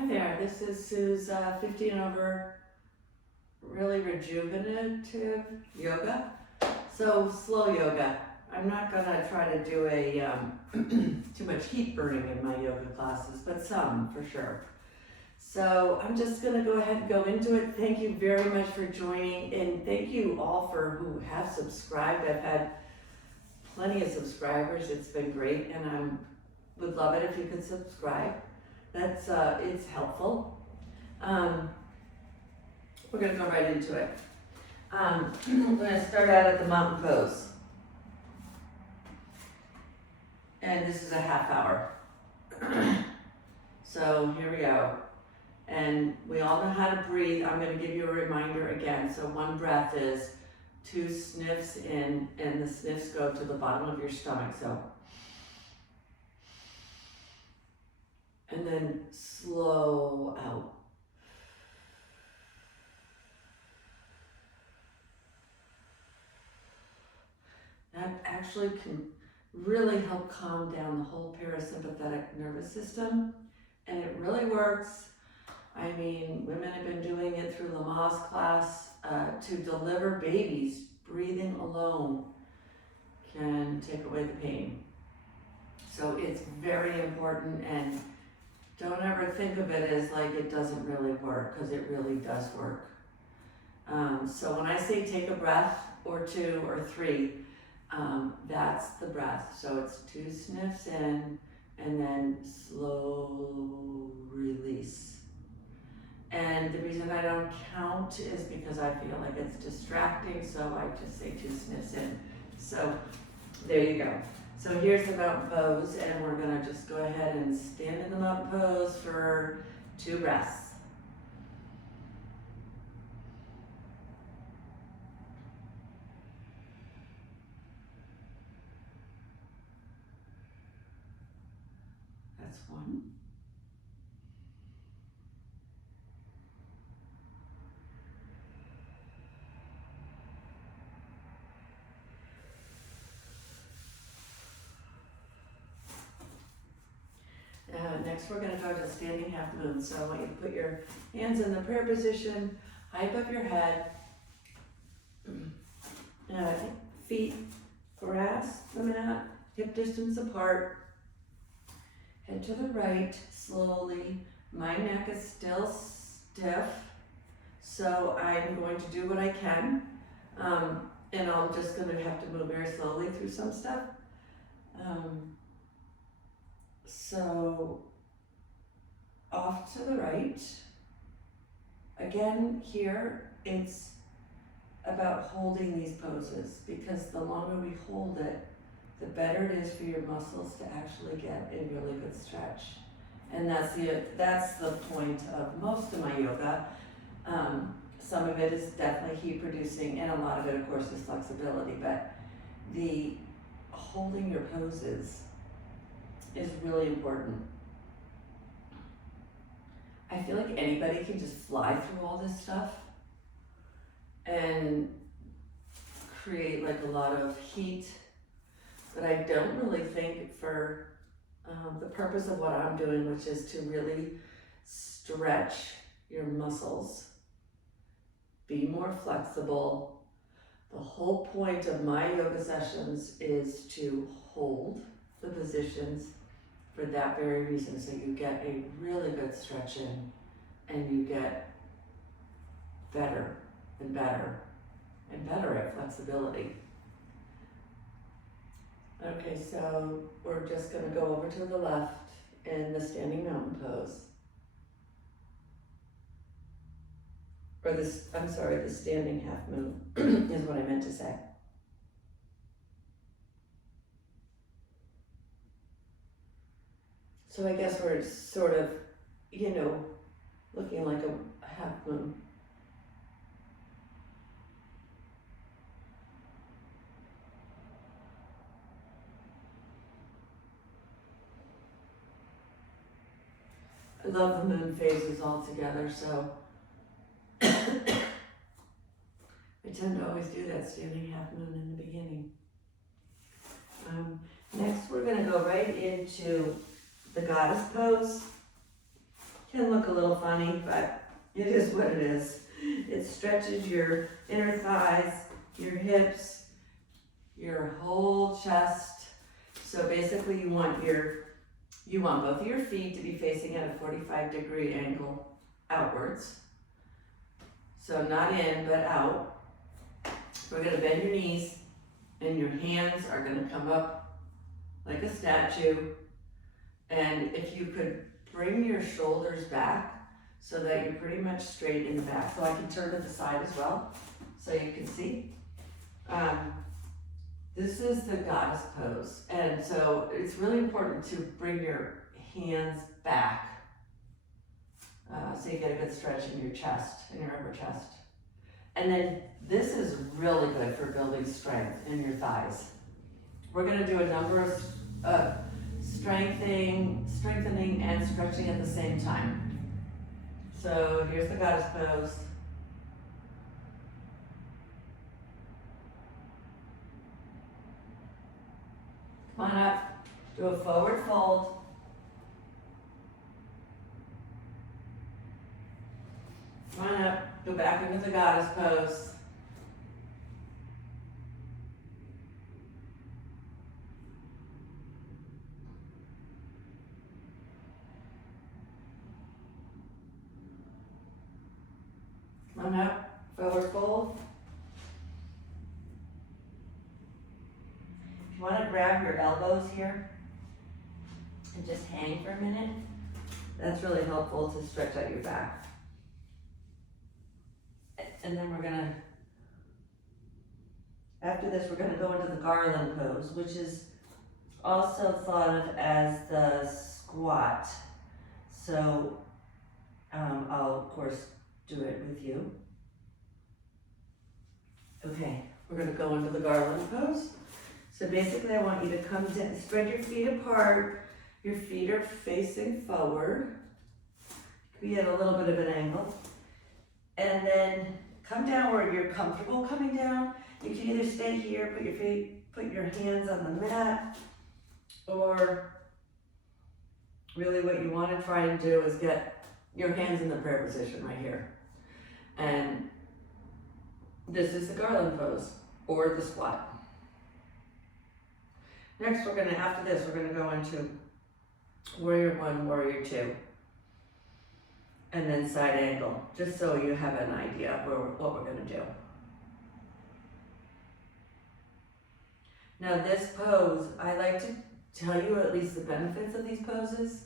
Hi there, this is Sue's 50 and over really rejuvenative yoga. So slow yoga. I'm not gonna try to do a too much heat burning in my yoga classes, but some for sure. So I'm just gonna go ahead and go into it. Thank you very much for joining, and thank you all for who have subscribed. I've had plenty of subscribers. It's been great, and I would love it if you could subscribe. That's it's helpful. We're gonna go right into it. We're gonna start out at the mountain pose. And this is a half hour. So here we go. And we all know how to breathe. I'm gonna give you a reminder again. So one breath is 2 sniffs in, and the sniffs go to the bottom of your stomach. So, and then slow out. That actually can really help calm down the whole parasympathetic nervous system, and it really works. I mean, women have been doing it through Lama's class to deliver babies. Breathing alone can take away the pain. So it's very important, and don't ever think of it as like it doesn't really work, because it really does work. So when I say take a breath or 2 or 3, that's the breath. So it's 2 sniffs in and then slow release. And the reason I don't count is because I feel like it's distracting, so I just say 2 sniffs in. So there you go. So here's the mountain pose, and we're gonna just go ahead and stand in the mountain pose for 2 breaths. That's 1. Next we're going to go to standing half moon. So I want you to put your hands in the prayer position, high above your head, feet grasp the mat, hip distance apart, head to the right slowly. My neck is still stiff, so I'm going to do what I can, and I'm just going to have to move very slowly through some stuff. So off to the right. Again, here it's about holding these poses, because the longer we hold it, the better it is for your muscles to actually get a really good stretch. And that's the point of most of my yoga. Some of it is definitely heat producing, and a lot of it, of course, is flexibility, but the holding your poses is really important. I feel like anybody can just fly through all this stuff and create like a lot of heat, but I don't really think for the purpose of what I'm doing, which is to really stretch your muscles, be more flexible. The whole point of my yoga sessions is to hold the positions for that very reason, so you get a really good stretch in, and you get better and better and better at flexibility. Okay, so we're just going to go over to the left in the standing mountain pose. Or this, I'm sorry, the standing half moon is what I meant to say. So I guess we're sort of, looking like a half moon. I love the moon phases all together, so I tend to always do that standing half moon in the beginning. Next, we're going to go right into the goddess pose. Can look a little funny, but it is what it is. It stretches your inner thighs, your hips, your whole chest. So basically you want both of your feet to be facing at a 45-degree angle outwards. So not in, but out. We're gonna bend your knees and your hands are gonna come up like a statue. And if you could bring your shoulders back so that you're pretty much straight in the back. So I can turn to the side as well so you can see. This is the goddess pose. And so it's really important to bring your hands back so you get a good stretch in your chest, in your upper chest. And then this is really good for building strength in your thighs. We're gonna do a number of strengthening and stretching at the same time. So here's the goddess pose. Come on up, do a forward fold. Come on up, go back into the goddess pose. Come on up, forward fold. If you want to grab your elbows here and just hang for a minute, that's really helpful to stretch out your back. And then after this, we're gonna go into the Garland pose, which is also thought of as the squat. So I'll of course do it with you. Okay, we're gonna go into the Garland pose. So basically I want you to come down, spread your feet apart. Your feet are facing forward. Be at a little bit of an angle. And then come down where you're comfortable coming down. You can either stay here, put your hands on the mat, or really what you want to try and do is get your hands in the prayer position right here. And this is the Garland pose, or the squat. Next, after this, we're gonna go into warrior one, warrior two, and then side angle, just so you have an idea of what we're gonna do. Now this pose, I like to tell you at least the benefits of these poses,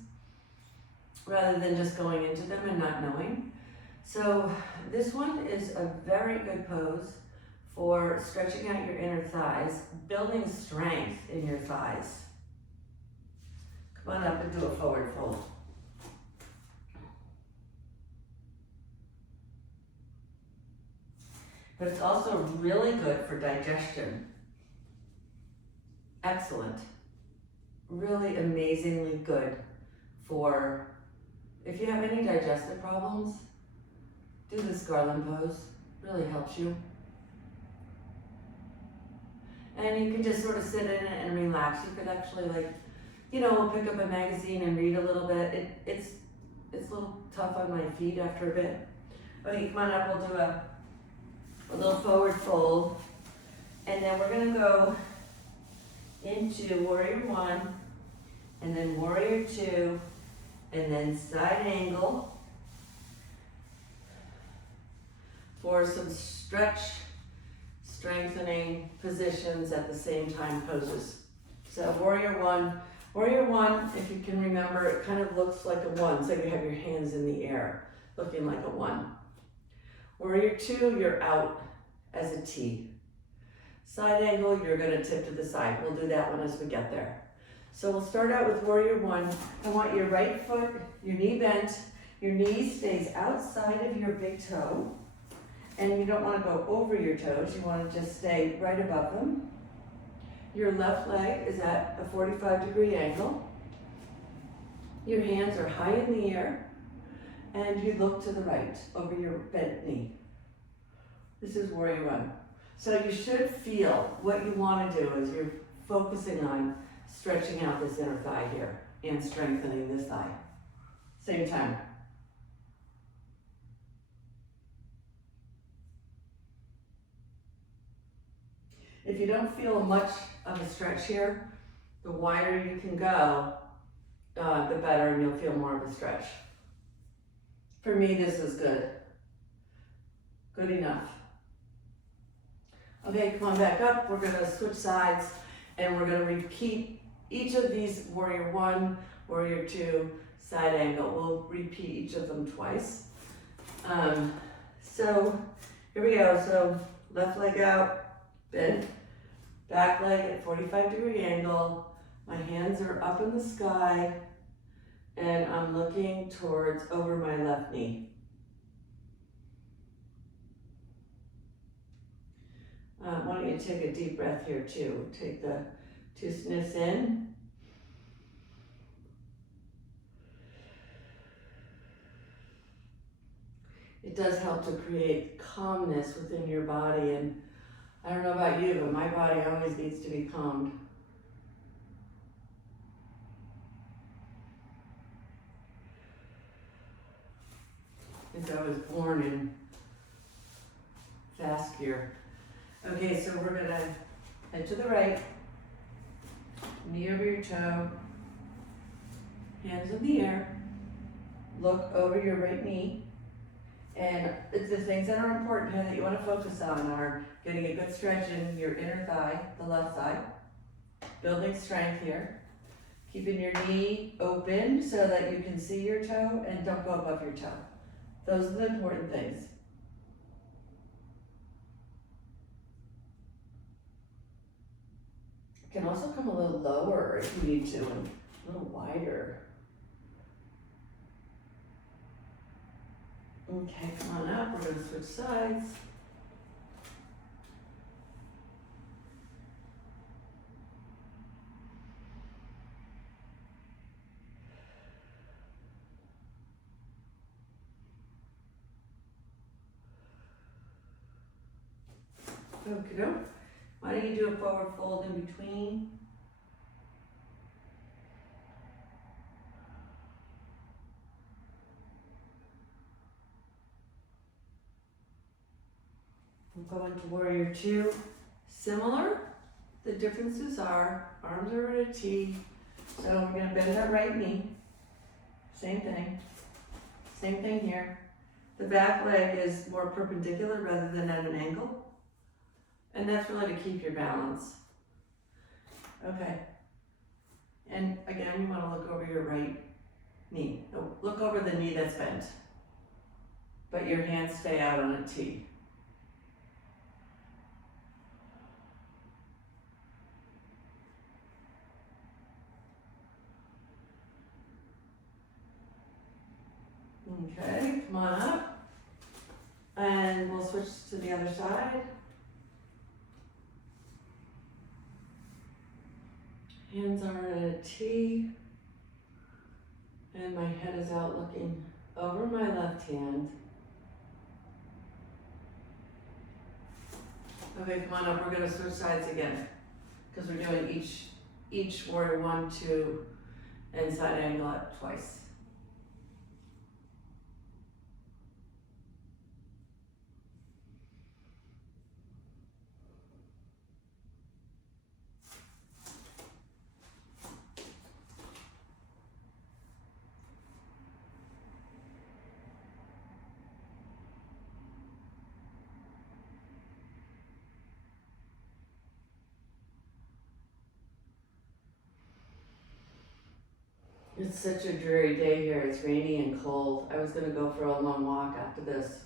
rather than just going into them and not knowing. So this one is a very good pose for stretching out your inner thighs, building strength in your thighs. Come on up and do a forward fold. But it's also really good for digestion. Excellent. Really amazingly good for, if you have any digestive problems, do this Garland pose. Really helps you. And you can just sort of sit in it and relax. You could actually pick up a magazine and read a little bit. It's a little tough on my feet after a bit. Okay, come on up, we'll do a little forward fold. And then we're gonna go into warrior one, and then warrior two, and then side angle for some strengthening positions at the same time poses. So warrior one, if you can remember, it kind of looks like a one, so you have your hands in the air, looking like a one. Warrior two, you're out as a T. Side angle, you're gonna tip to the side. We'll do that one as we get there. So we'll start out with warrior one. I want your right foot, your knee bent, your knee stays outside of your big toe, and you don't wanna go over your toes, you wanna just stay right above them. Your left leg is at a 45-degree angle. Your hands are high in the air, and you look to the right over your bent knee. This is warrior one. So you should feel what you want to do is you're focusing on stretching out this inner thigh here and strengthening this thigh. Same time. If you don't feel much of a stretch here, the wider you can go, the better, and you'll feel more of a stretch. For me, this is good. Good enough. Okay, come on back up. We're gonna switch sides and we're gonna repeat each of these warrior one, warrior two, side angle. We'll repeat each of them twice. So here we go. So left leg out, bend, back leg at 45-degree angle. My hands are up in the sky and I'm looking towards over my left knee. Why don't you take a deep breath here too. Take the 2 sniffs in. It does help to create calmness within your body, and I don't know about you, but my body always needs to be calmed. Because I was born in fast gear. Okay, so we're gonna head to the right, knee over your toe, hands in the air, look over your right knee, and the things that are important here that you want to focus on are getting a good stretch in your inner thigh, the left side, building strength here, keeping your knee open so that you can see your toe and don't go above your toe. Those are the important things. You can also come a little lower if you need to, and a little wider. Okay, come on up, we're gonna switch sides. Okie doke. Why don't you do a forward fold in between? We'll go into warrior two. Similar. The differences are arms are in a T. So we're going to bend our right knee. Same thing. Same thing here. The back leg is more perpendicular rather than at an angle. And that's really to keep your balance. Okay. And again, you want to look over your right knee. Look over the knee that's bent. But your hands stay out on a T. Okay, come on up. And we'll switch to the other side. Hands are in a T. And my head is out looking over my left hand. Okay, come on up. We're going to switch sides again. Because we're doing each warrior 1, 2, and side angle up twice. It's such a dreary day here. It's rainy and cold. I was going to go for a long walk after this.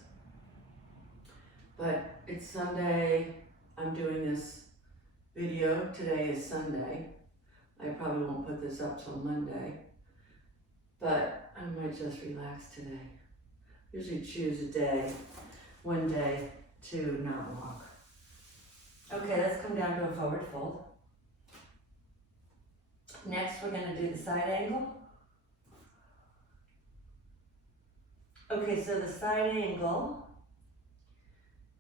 But it's Sunday. I'm doing this video. Today is Sunday. I probably won't put this up till Monday. But I might just relax today. Usually choose a day, one day, to not walk. Okay, let's come down to a forward fold. Next, we're going to do the side angle. Okay, so the side angle,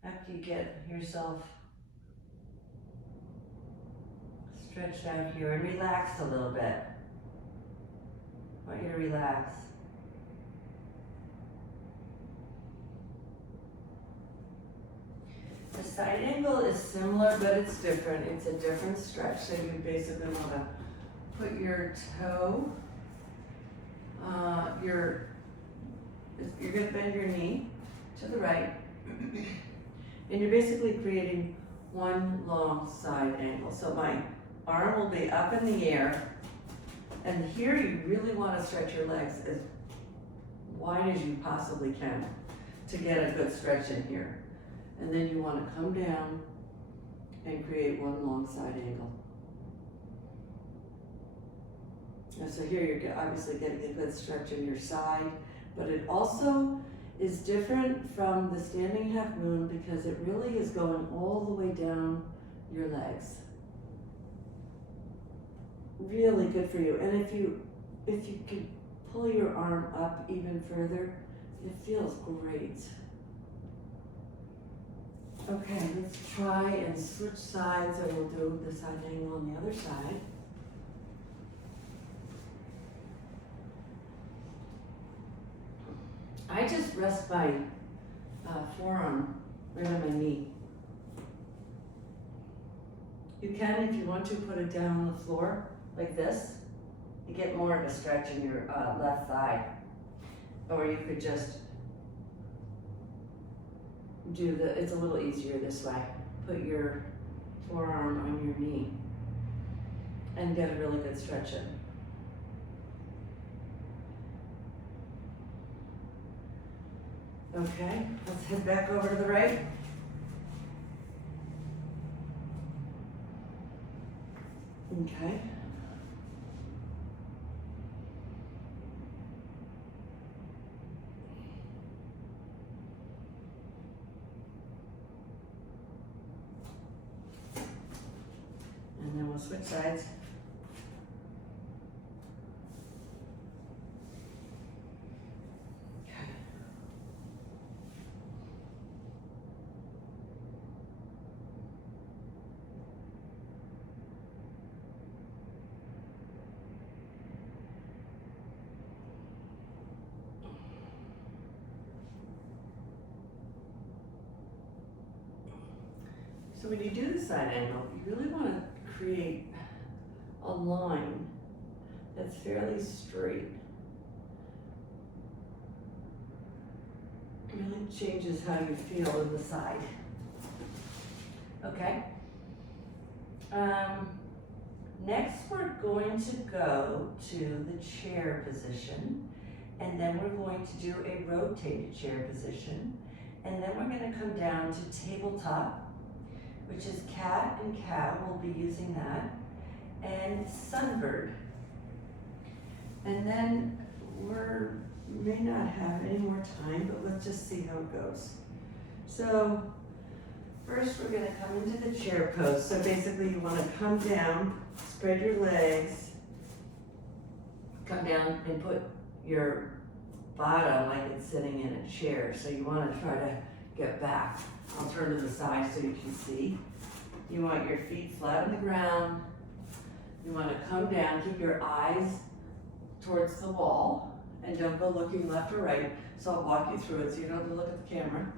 after you get yourself stretched out here and relaxed a little bit. I want you to relax. The side angle is similar, but it's different. It's a different stretch. So you basically want to put your toe, you're going to bend your knee to the right, and you're basically creating one long side angle. So my arm will be up in the air, and here you really want to stretch your legs as wide as you possibly can to get a good stretch in here. And then you want to come down and create one long side angle. And so here you're obviously getting a good stretch in your side, but it also is different from the standing half moon because it really is going all the way down your legs. Really good for you. And if you can pull your arm up even further, it feels great. Okay, let's try and switch sides, and we'll do the side angle on the other side. I just rest my forearm right on my knee. You can, if you want to, put it down on the floor like this. You get more of a stretch in your left thigh. Or you could just do it's a little easier this way. Put your forearm on your knee and get a really good stretch in. Okay, let's head back over to the right. Okay. And then we'll switch sides. So when you do the side angle, you really want to create a line that's fairly straight. It really changes how you feel in the side. Okay. Next we're going to go to the chair position, and then we're going to do a rotated chair position, and then we're going to come down to tabletop, which is cat and cow. We'll be using that, and sunbird. And then we may not have any more time, but let's just see how it goes. So first we're going to come into the chair pose. So basically you want to come down, spread your legs, come down and put your bottom like it's sitting in a chair. So you want to try to get back. I'll turn to the side so you can see. You want your feet flat on the ground. You want to come down, keep your eyes towards the wall, and don't go looking left or right. So I'll walk you through it so you don't have to look at the camera.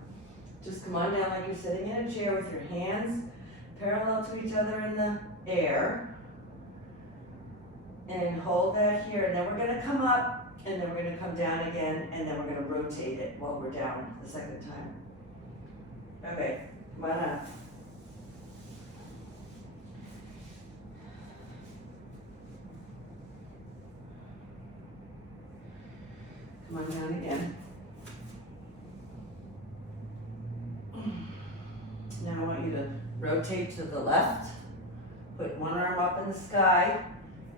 Just come on down like you're sitting in a chair with your hands parallel to each other in the air. And hold that here, and then we're going to come up, and then we're going to come down again, and then we're going to rotate it while we're down the second time. Okay, come on up. Come on down again. Now I want you to rotate to the left. Put one arm up in the sky,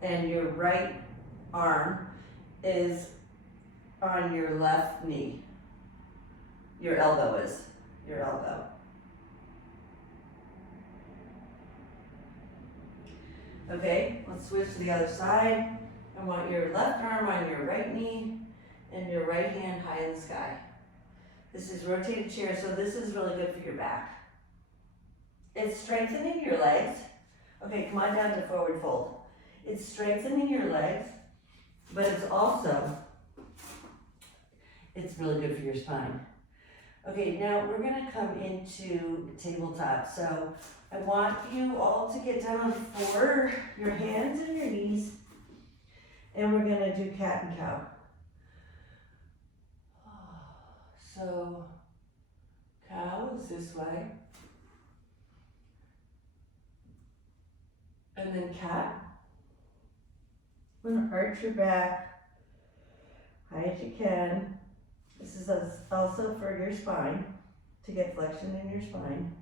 and your right arm is on your left knee. Your elbow is. Your elbow. Okay, let's switch to the other side. I want your left arm on your right knee and your right hand high in the sky. This is rotated chair, so this is really good for your back. It's strengthening your legs. Okay, come on down to forward fold. It's strengthening your legs, but it's really good for your spine. Okay, now we're gonna come into tabletop. So I want you all to get down on four, your hands and your knees, and we're gonna do cat and cow. So cow is this way, and then cat. I'm gonna arch your back high as you can. This is also for your spine, to get flexion in your spine,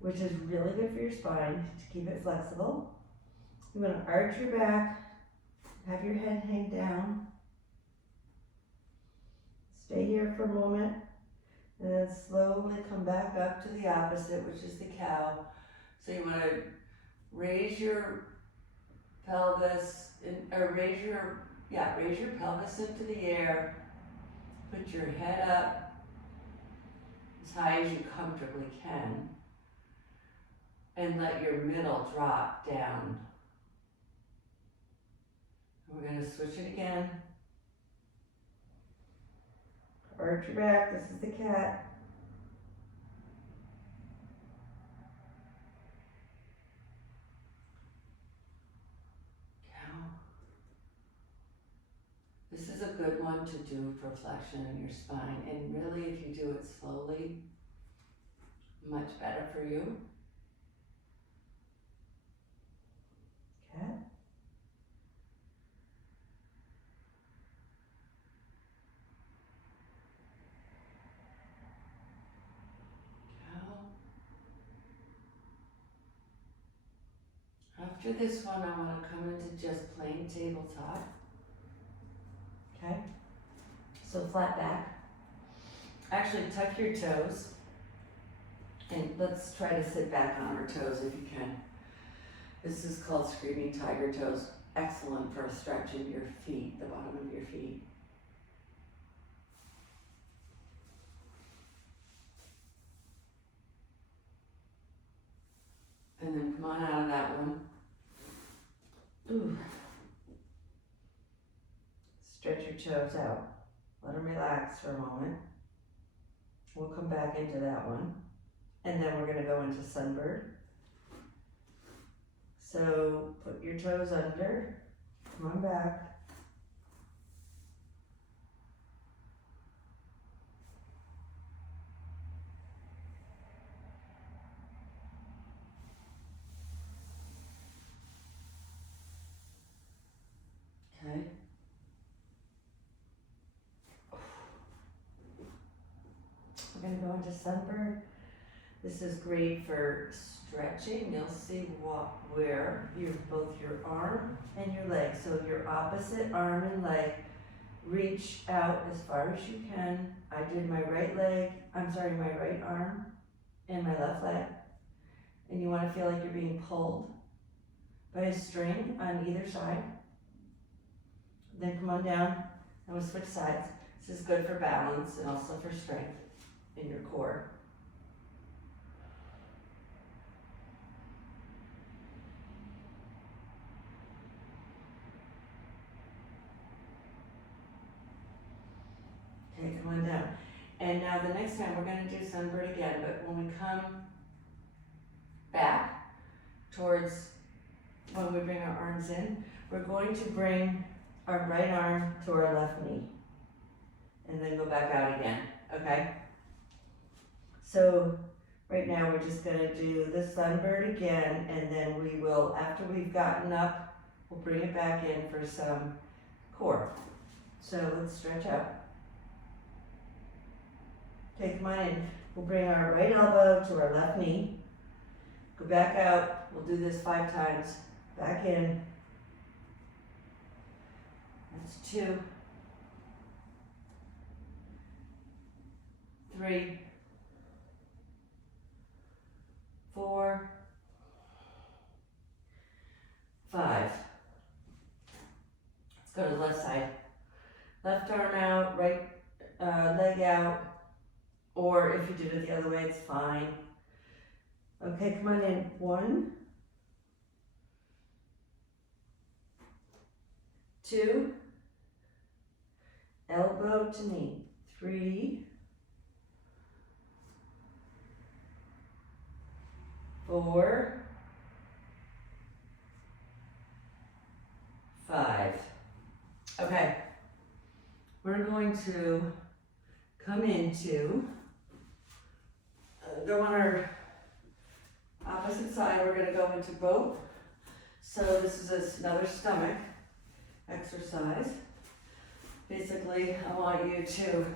which is really good for your spine to keep it flexible. You're gonna arch your back, have your head hang down. Stay here for a moment, and then slowly come back up to the opposite, which is the cow. So you wanna raise your pelvis, raise your pelvis into the air. Put your head up as high as you comfortably can, and let your middle drop down. We're going to switch it again. Arch your back, this is the cat. Cow. This is a good one to do for flexion in your spine, and really if you do it slowly, much better for you. Cat. After this one, I want to come into just plain tabletop. Okay? So flat back. Actually, tuck your toes. And let's try to sit back on our toes if you can. This is called screaming tiger toes. Excellent for stretching your feet, the bottom of your feet. And then come on out of that one. Ooh. Stretch your toes out. Let them relax for a moment. We'll come back into that one. And then we're going to go into sunbird. So put your toes under. Come on back. Okay. We're going to go into sunbird. This is great for stretching. You'll see where both your arm and your leg. So your opposite arm and leg, reach out as far as you can. I did my right arm and my left leg. And you want to feel like you're being pulled by a string on either side. Then come on down and we'll switch sides. This is good for balance and also for strength in your core. Okay, come on down. And now the next time we're going to do sunbird again, but when we come back towards when we bring our arms in, we're going to bring our right arm to our left knee and then go back out again, okay? So right now we're just going to do the sunbird again, and then we will, after we've gotten up, we'll bring it back in for some core. So let's stretch out. Okay, come on in. We'll bring our right elbow to our left knee. Go back out. We'll do this 5 times. Back in. That's 2. 3. 4. 5. Let's go to the left side. Left arm out, right leg out. Or if you did it the other way, it's fine. Okay, come on in. 1, 2, elbow to knee. 3, going to come into, go on our opposite side, we're gonna go into boat. So this is another stomach exercise. Basically, I want you to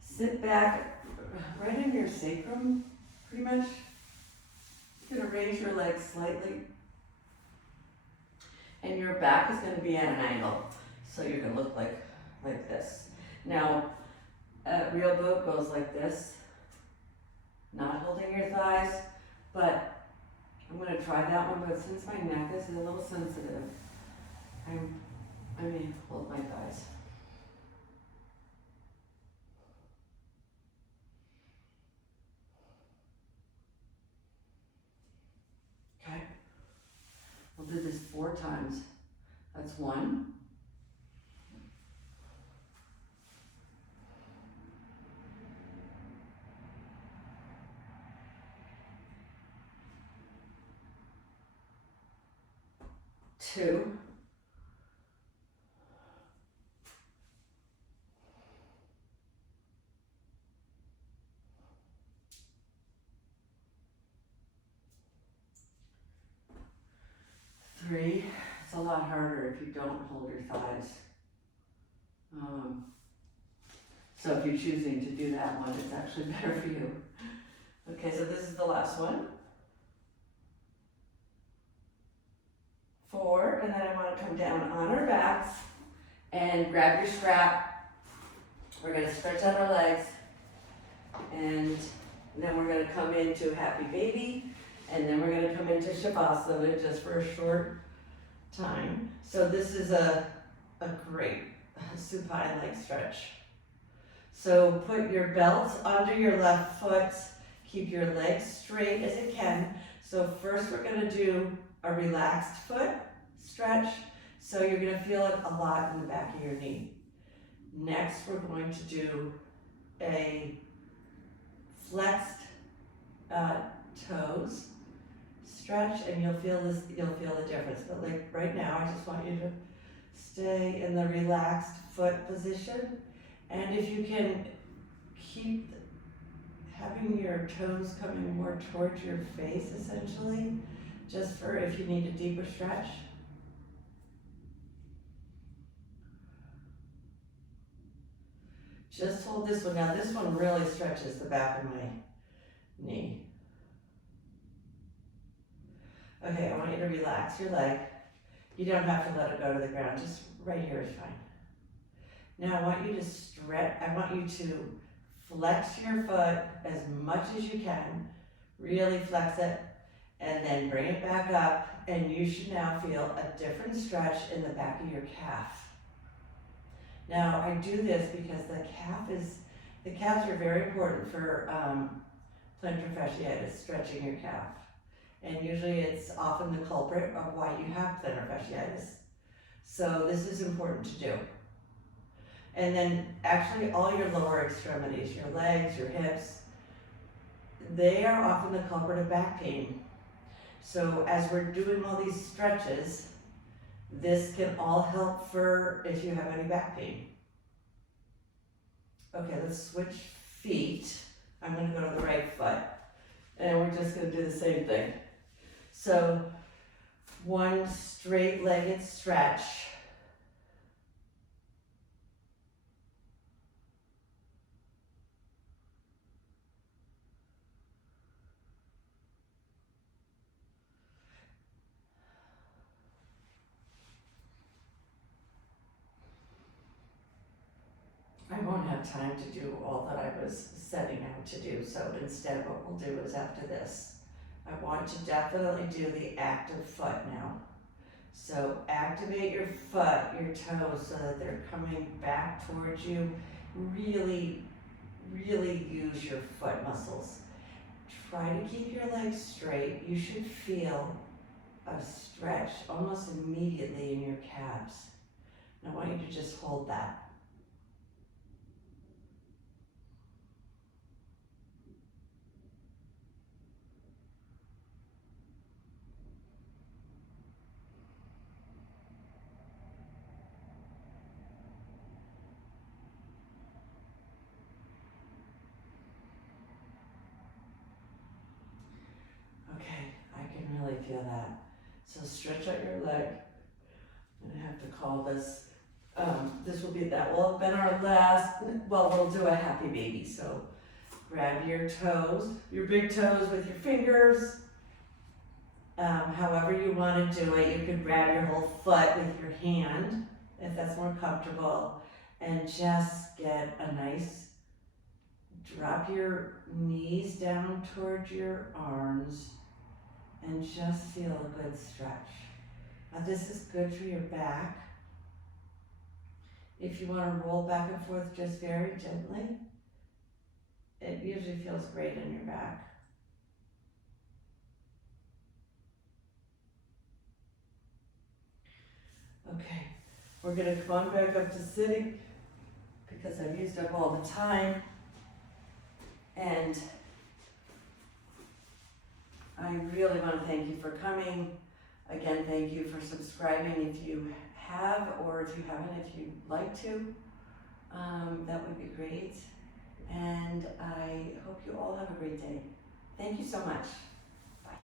sit back right in your sacrum, pretty much. You're gonna raise your legs slightly. And your back is gonna be at an angle. So you're gonna look like this. Now, a real boat goes like this, not holding your thighs, but I'm gonna try that one, but since my neck is a little sensitive, I may hold my thighs. Okay, we'll do this 4 times. That's 1. 2. 3. It's a lot harder if you don't hold your thighs. So if you're choosing to do that one, it's actually better for you. Okay, so this is the last one. 4, and then I want to come down on our backs and grab your strap. We're going to stretch out our legs, and then we're going to come into happy baby, and then we're going to come into shavasana just for a short time. So this is a great supine leg stretch. So put your belt under your left foot, keep your legs straight as it can. So first we're going to do a relaxed foot stretch. So you're going to feel it a lot in the back of your knee. Next we're going to do a flexed toes stretch, and you'll feel the difference. But like right now, I just want you to stay in the relaxed foot position. And if you can keep having your toes coming more towards your face, essentially, just for if you need a deeper stretch. Just hold this one. Now this one really stretches the back of my knee. Okay, I want you to relax your leg. You don't have to let it go to the ground, just right here is fine. Now I want you to stretch, I want you to flex your foot as much as you can, really flex it, and then bring it back up, and you should now feel a different stretch in the back of your calf. Now I do this because the calves are very important for plantar fasciitis, stretching your calf. And usually it's often the culprit of why you have plantar fasciitis. So this is important to do. And then actually all your lower extremities, your legs, your hips, they are often the culprit of back pain. So as we're doing all these stretches, this can all help for if you have any back pain. Okay, let's switch feet. I'm gonna go to the right foot, and we're just gonna do the same thing. So, one straight-legged stretch. I won't have time to do all that I was setting out to do, so instead what we'll do is after this, I want to definitely do the active foot now. So activate your foot, your toes, so that they're coming back towards you. Really, really use your foot muscles. Try to keep your legs straight. You should feel a stretch almost immediately in your calves. And I want you to just hold that. feel that. So stretch out your leg. I'm gonna have to call this, that will have been our last, well, we'll do a happy baby. So grab your toes, your big toes with your fingers. However you want to do it, you could grab your whole foot with your hand if that's more comfortable, and just get a nice, drop your knees down towards your arms and just feel a good stretch. Now this is good for your back. If you want to roll back and forth just very gently, it usually feels great in your back. Okay, we're gonna come on back up to sitting because I've used up all the time. And I really want to thank you for coming. Again, thank you for subscribing if you have, or if you haven't, if you'd like to. That would be great. And I hope you all have a great day. Thank you so much.